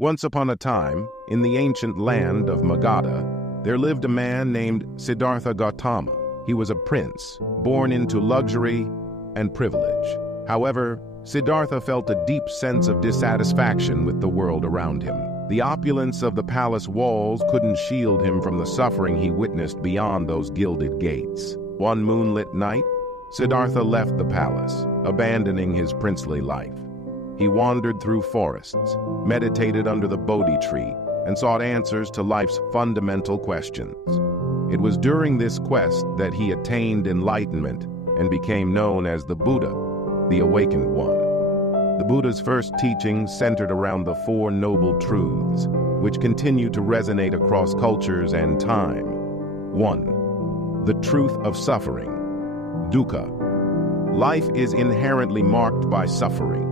Once upon a time, in the ancient land of Magadha, there lived a man named Siddhartha Gautama. He was a prince, born into luxury and privilege. However, Siddhartha felt a deep sense of dissatisfaction with the world around him. The opulence of the palace walls couldn't shield him from the suffering he witnessed beyond those gilded gates. One moonlit night, Siddhartha left the palace, abandoning his princely life. He wandered through forests, meditated under the Bodhi tree, and sought answers to life's fundamental questions. It was during this quest that he attained enlightenment and became known as the Buddha, the Awakened One. The Buddha's first teachings centered around the Four Noble Truths, which continue to resonate across cultures and time. 1. The truth of suffering. Dukkha. Life is inherently marked by suffering.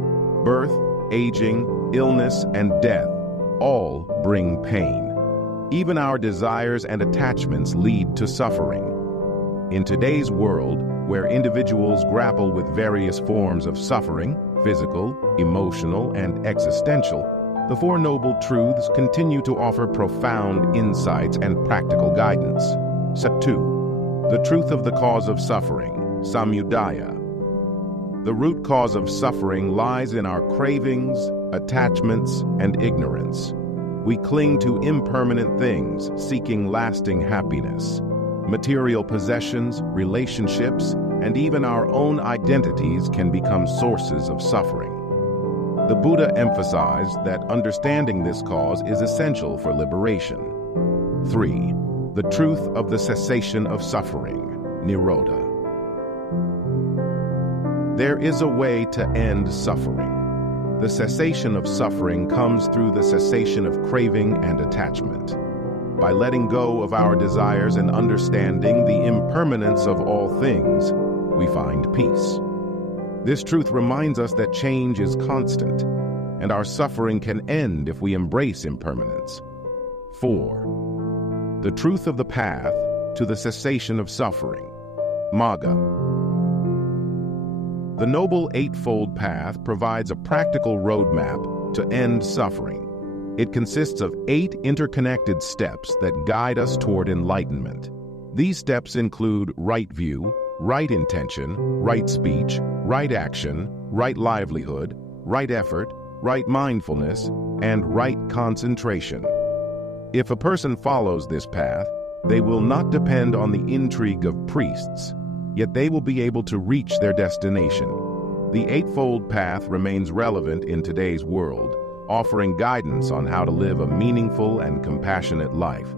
Birth, aging, illness, and death all bring pain. Even our desires and attachments lead to suffering. In today's world, where individuals grapple with various forms of suffering, physical, emotional, and existential, the Four Noble Truths continue to offer profound insights and practical guidance. Step 2. The truth of the cause of suffering. Samudaya. The root cause of suffering lies in our cravings, attachments, and ignorance. We cling to impermanent things, seeking lasting happiness. Material possessions, relationships, and even our own identities can become sources of suffering. The Buddha emphasized that understanding this cause is essential for liberation. 3. The truth of the cessation of suffering. Nirodha. There is a way to end suffering. The cessation of suffering comes through the cessation of craving and attachment. By letting go of our desires and understanding the impermanence of all things, we find peace. This truth reminds us that change is constant, and our suffering can end if we embrace impermanence. 4. The truth of the path to the cessation of suffering. Magga. The Noble Eightfold Path provides a practical roadmap to end suffering. It consists of 8 interconnected steps that guide us toward enlightenment. These steps include right view, right intention, right speech, right action, right livelihood, right effort, right mindfulness, and right concentration. If a person follows this path, they will not depend on the intrigue of priests, yet they will be able to reach their destination. The Eightfold Path remains relevant in today's world, offering guidance on how to live a meaningful and compassionate life.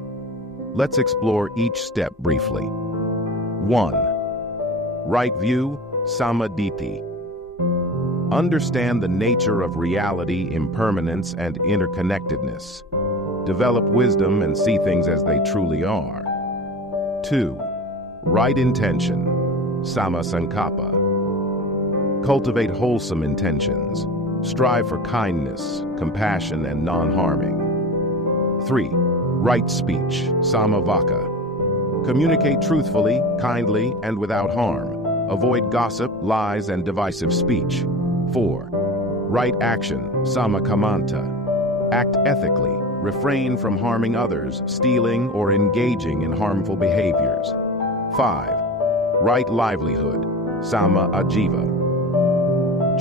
Let's explore each step briefly. 1. Right view, samadhi. Understand the nature of reality, impermanence, and interconnectedness. Develop wisdom and see things as they truly are. 2. Right intention, sammasankappa. Cultivate wholesome intentions. Strive for kindness, compassion, and non-harming. 3. Right speech, sammavaka. Communicate truthfully, kindly, and without harm. Avoid gossip, lies, and divisive speech. 4. Right action, sammakamanta. Act ethically. Refrain from harming others, stealing, or engaging in harmful behaviors. 5. Right livelihood, samma ajiva.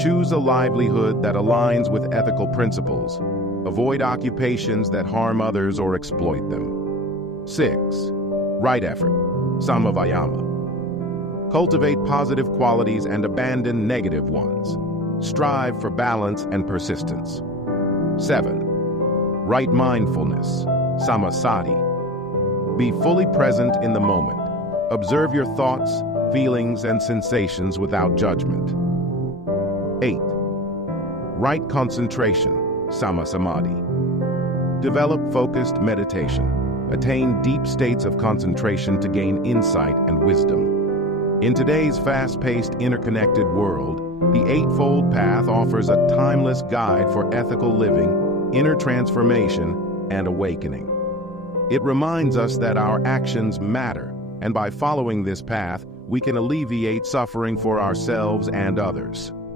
Choose a livelihood that aligns with ethical principles. Avoid occupations that harm others or exploit them. 6. Right effort, samavayama. Cultivate positive qualities and abandon negative ones. Strive for balance and persistence. 7. Right mindfulness, samasati. Be fully present in the moment. Observe your thoughts, feelings, and sensations without judgment. 8. Right concentration, sammasamadhi. Develop focused meditation. Attain deep states of concentration to gain insight and wisdom. In today's fast-paced, interconnected world, the Eightfold Path offers a timeless guide for ethical living, inner transformation, and awakening. It reminds us that our actions matter, and by following this path, we can alleviate suffering for ourselves and others.